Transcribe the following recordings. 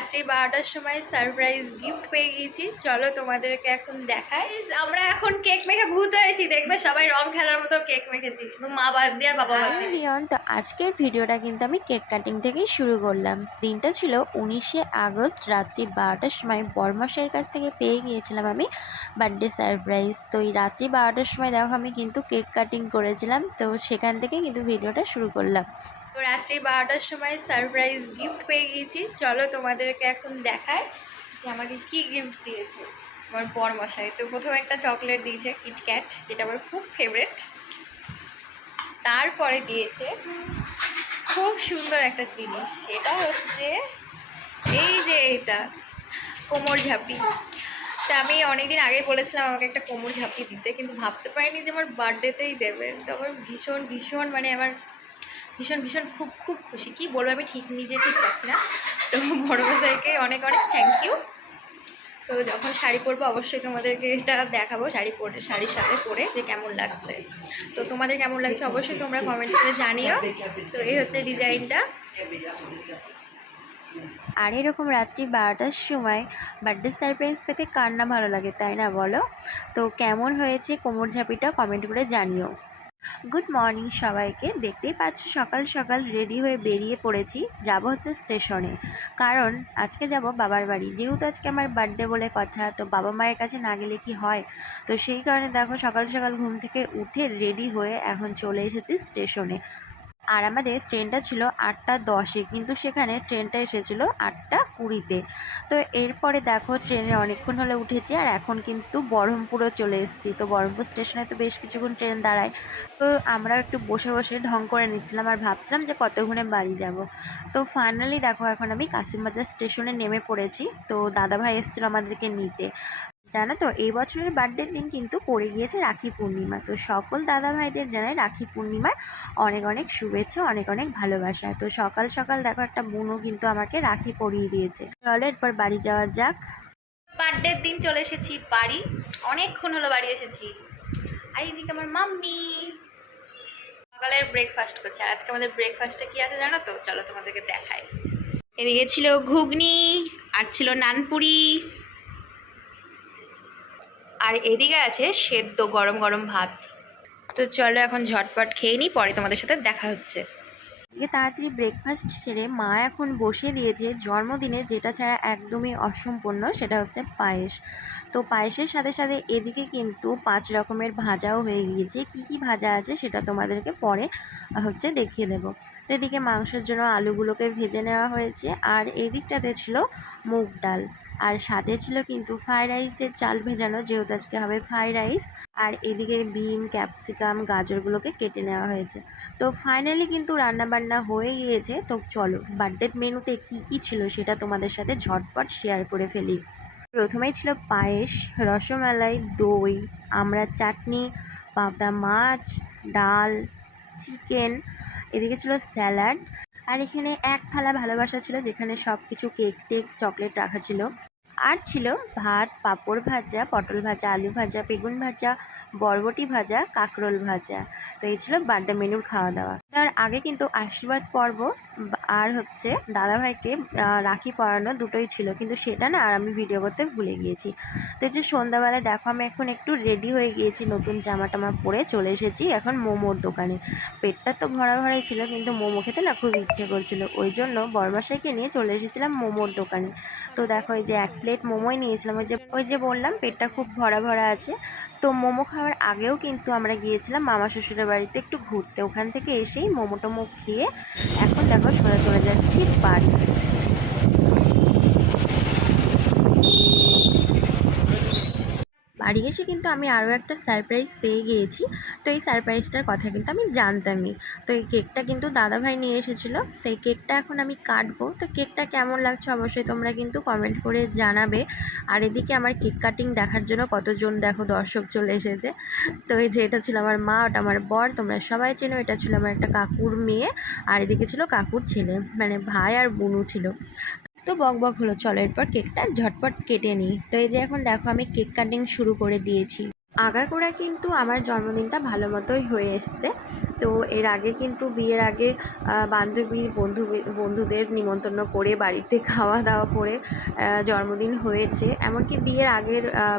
রাত্রি 12টার সময় surprise gift পেয়ে গিয়েছি। চলো তোমাদেরকে এখন দেখাই। আমরা এখন কেক মেখে ভূত হয়েছি, দেখবে সবাই রং খেলার মতো কেক মেখেছি, শুধু মা বাদ দিয়ে আর বাবা বাদ দিয়ে। রিয়ন, তো আজকের ভিডিওটা কিন্তু আমি কেক কাটিং থেকেই শুরু করলাম। দিনটা ছিল 19শে আগস্ট, রাত্রি 12টার সময় বরমাসের কাছ থেকে পেয়ে গিয়েছিলাম আমি বার্থডে সারপ্রাইজ। তো এই রাত্রি 12টার সময় দেখো আমি কিন্তু কেক কাটিং করেছিলাম, তো সেখান থেকে কিন্তু ভিডিওটা শুরু করলাম। তো রাত্রি 12টার সময় সারপ্রাইজ গিফট পেয়ে গিয়েছি। চলো তোমাদেরকে এখন দেখাই যে আমাকে কি গিফট দিয়েছে আমার বরমশাই। তো প্রথমে একটা চকলেট দিয়েছে কিটক্যাট, যেটা আমার খুব ফেভারিট। তারপরে দিয়েছে খুব সুন্দর একটা জিনিস, সেটা হচ্ছে এই যে এটা কোমর ঝাঁপি। তা আমি অনেকদিন আগেই বলেছিলাম আমাকে একটা কোমর ঝাঁপি দিতে, কিন্তু ভাবতে পারিনি যে আমার বার্থডেতেই দেবে। তো আমার ভীষণ ভীষণ মানে আমার ভীষণ ভীষণ খুব খুব খুশি, কি বলবো আমি ঠিক নিজে ঠিক পাচ্ছি না। তো বড়মশাইকে অনেক অনেক থ্যাংক ইউ। তো যখন শাড়ি পরবো অবশ্যই তোমাদেরকে এটা দেখাবো, শাড়ির সাথে পরে যে কেমন লাগছে। তো তোমাদের কেমন লাগছে অবশ্যই তোমরা কমেন্ট করে জানিও। তো এই হচ্ছে ডিজাইনটা। আর এরকম রাত্রি 12টার সময় বার্থডে সারপ্রাইজ পেতে কার না ভালো লাগে, তাই না বলো? তো কেমন হয়েছে কোমর ঝাঁপিটা কমেন্ট করে জানিও। গুড মর্নিং সবাইকে। দেখতেই পাচ্ছ সকাল সকাল রেডি হয়ে বেরিয়ে পড়েছি, যাব হচ্ছে স্টেশনে। কারণ আজকে যাব বাবার বাড়ি, যেহেতু আজকে আমার বার্থডে বলে কথা, তো বাবা মায়ের কাছে না গেলে কি হয়। তো সেই কারণে দেখো সকাল সকাল ঘুম থেকে উঠে রেডি হয়ে এখন চলে এসেছি স্টেশনে। আর আমাদের ট্রেনটা ছিল 8টা 10-এ, কিন্তু সেখানে ট্রেনটা এসেছিলো 8টা 20-তে। তো এরপরে দেখো ট্রেনে অনেকক্ষণ হলে উঠেছি, আর এখন কিন্তু বহরমপুরও চলে এসেছি। তো বহরমপুর স্টেশনে তো বেশ কিছুক্ষণ ট্রেন দাঁড়ায়, তো আমরা একটু বসে বসে ঢং করে নিচ্ছিলাম আর ভাবছিলাম যে কতক্ষণে বাড়ি যাব। তো ফাইনালি দেখো এখন আমি কাশিমবাজার স্টেশনে নেমে পড়েছি। তো দাদাভাই এসেছিলো আমাদেরকে নিতে। জানো তো এই বছরের বার্থডের দিন কিন্তু পড়ে গিয়েছে রাখি পূর্ণিমা। তো সকল দাদা ভাইদের জানাই রাখি পূর্ণিমার অনেক অনেক শুভেচ্ছা, অনেক অনেক ভালোবাসা। তো সকাল সকাল দেখো একটা বোনও কিন্তু আমাকে রাখি পরিয়ে দিয়েছে। চলো এরপর বাড়ি যাওয়া যাক। বার্থডের দিন চলে এসেছি বাড়ি, অনেকক্ষণ হলো বাড়ি এসেছি। আর এইদিকে আমার মাম্মি সকালের ব্রেকফাস্ট করছে। আর আজকে আমাদের ব্রেকফাস্টে কি আছে জানো তো? চলো তোমাদেরকে দেখাই। এদিকে ছিল ঘুগনি, আর ছিল নানপুরি, আর এদিকে আছে সেদ্ধ গরম গরম ভাত। তো চলো এখন ঝটপট খেয়ে নিই, পরে তোমাদের সাথে দেখা হচ্ছে। এদিকে তাড়াতাড়ি ব্রেকফাস্ট সেরে মা এখন বসিয়ে দিয়েছে জন্মদিনে যেটা ছাড়া একদমই অসম্পূর্ণ, সেটা হচ্ছে পায়েস। তো পায়েসের সাথে সাথে এদিকে কিন্তু 5 রকমের ভাজাও হয়ে গিয়েছে। কি কি ভাজা আছে সেটা তোমাদেরকে পরে দেখিয়ে দেবো। তো এদিকে মাংসের জন্য আলুগুলোকে ভেজে নেওয়া হয়েছে, আর এদিকটাতে ছিল মুগ ডাল, আর সাথে ছিল কিন্তু ফ্রাইড রাইসের চাল ভেজানো, যেহেতু আজকে হবে ফ্রাইড রাইস। আর এদিকে বিম ক্যাপসিকাম গাজরগুলোকে কেটে নেওয়া হয়েছে। তো ফাইনালি কিন্তু রান্নাবান্না হয়ে গিয়েছে। তো চলো বার্থডে মেনুতে কি কি ছিল সেটা তোমাদের সাথে ঝটপট শেয়ার করে ফেলি। প্রথমেই ছিল পায়েস, রসমালাই, দই, আমড়ার চাটনি, পাবদা মাছ, ডাল, চিকেন, এদিকে ছিল স্যালাড। আর এখানে এক থালা ভালোবাসা ছিল, যেখানে সব কিছু কেক টেক চকলেট রাখা ছিল। আর ছিল ভাত, পাঁপড় ভাজা, পটল ভাজা, আলু ভাজা, বেগুন ভাজা, বরবটি ভাজা, কাঁকরোল ভাজা। তো এই ছিল বার্থডে মেনুর খাওয়া দাওয়া। তার আগে কিন্তু আশীর্বাদ পর্ব আর দাদাভাইকে রাখি পরানো দুটোই ছিল, কিন্তু সেটা না আর আমি ভিডিও করতে ভুলে গিয়েছি। তো এই যে সন্ধ্যাবেলায় দেখো আমি এখন একটু রেডি হয়ে গিয়েছি, নতুন জামা টামা পরে চলে এসেছি এখন মোমোর দোকানে। পেটটা তো ভরা ভরাই ছিল, কিন্তু মোমো খেতে না খুব ইচ্ছে করছিল, ওই জন্য বরমাসাইকে নিয়ে চলে এসেছিলাম মোমোর দোকানে। তো দেখো এই যে 1 প্লেট মোমোই নিয়েছিলাম, ওই যে বললাম পেটটা খুব ভরা ভরা আছে। তো মোমো খাওয়ার আগেও কিন্তু আমরা গিয়েছিলাম মামা শ্বশুরের বাড়িতে একটু ঘুরতে, ওখান থেকে এসেই মোমো টোমো খেয়ে এখন দেখো সোজা চলে যাচ্ছি বাড়ি। বাড়ি এসে কিন্তু আমি আরও একটা সারপ্রাইজ পেয়ে গিয়েছি। তো এই সারপ্রাইজটার কথা কিন্তু আমি জানতামই। তো এই কেকটা কিন্তু দাদাভাই নিয়ে এসেছিলো। তো এই কেকটা এখন আমি কাটবো। তো কেকটা কেমন লাগছে অবশ্যই তোমরা কিন্তু কমেন্ট করে জানাবে। আর এদিকে আমার কেক কাটিং দেখার জন্য কতজন দেখো দর্শক চলে এসেছে। তো এই যে এটা ছিল আমার মা, ওটা আমার বর, তোমরা সবাই চেনো। এটা ছিল আমার একটা কাকুর মেয়ে, আর এদিকে ছিল কাকুর ছেলে, মানে ভাই আর বোনও ছিল। তো বক বক হলো, চলো এরপর কেকটা ঝটপট কেটে নিই। তো এই যে এখন দেখো আমি কেক কাটিং শুরু করে দিয়েছি। আগাগোড়া কিন্তু আমার জন্মদিনটা ভালো মতোই হয়ে এসছে। তো এর আগে কিন্তু বিয়ের আগে বন্ধুদের নিমন্ত্রণ করে বাড়িতে খাওয়া দাওয়া করে জন্মদিন হয়েছে, এমনকি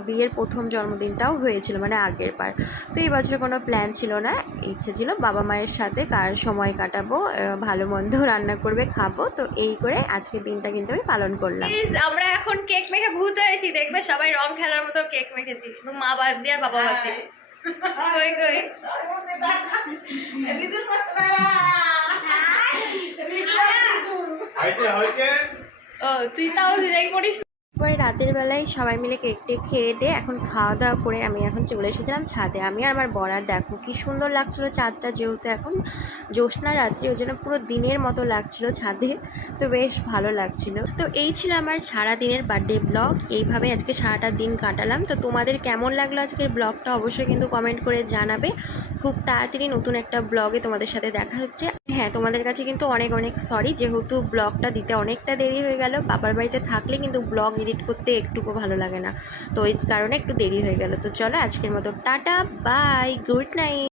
বিয়ের প্রথম জন্মদিনটাও হয়েছিল, মানে আগের বার। তো এই বছর কোনো প্ল্যান ছিল না, ইচ্ছে ছিল বাবা মায়ের সাথে সময় কাটাবো, ভালো মন্দ রান্না করবে, খাবো। তো এই করে আজকের দিনটা কিন্তু আমি পালন করলাম। আমরা এখন কেক মেখে ভূত হয়েছি, দেখবে সবাই রং খেলার মতো কেক মেখেছি, শুধু মা বাদ দিয়ে আর বাবা বাদ দিয়ে। তুই তাও দিদাই করিস। পরে রাতের বেলায় সবাই মিলে কেক টেক খেয়ে দিয়ে এখন খাওয়া দাওয়া করে আমি এখন চলে এসেছিলাম ছাদে। আমি আর আমার বরার দেখো কি সুন্দর লাগছিল চাঁদটা, যেহেতু এখন জ্যোৎস্না রাত্রি, ওই জন্য পুরো দিনের মতো লাগছিল ছাদে, তো বেশ ভালো লাগছিল। তো এই ছিল আমার সারাদিনের বার্থডে ব্লগ, এইভাবে আজকে সারাটা দিন কাটালাম। তো তোমাদের কেমন লাগলো আজকের ব্লগটা অবশ্যই কিন্তু কমেন্ট করে জানাবে। খুব তাড়াতাড়ি নতুন একটা ব্লগে তোমাদের সাথে দেখা হচ্ছে। হ্যাঁ, তোমাদের কাছে কিন্তু অনেক অনেক সরি, যেহেতু ব্লগটা দিতে অনেকটা দেরি হয়ে গেল। বাবার বাড়িতে থাকলে কিন্তু ব্লগ এডিট করতে একটুকু ভালো লাগে না, তো এই কারণে একটু দেরি হয়ে গেল। তো চলো আজকের মতো টাটা, বাই, গুড নাইট।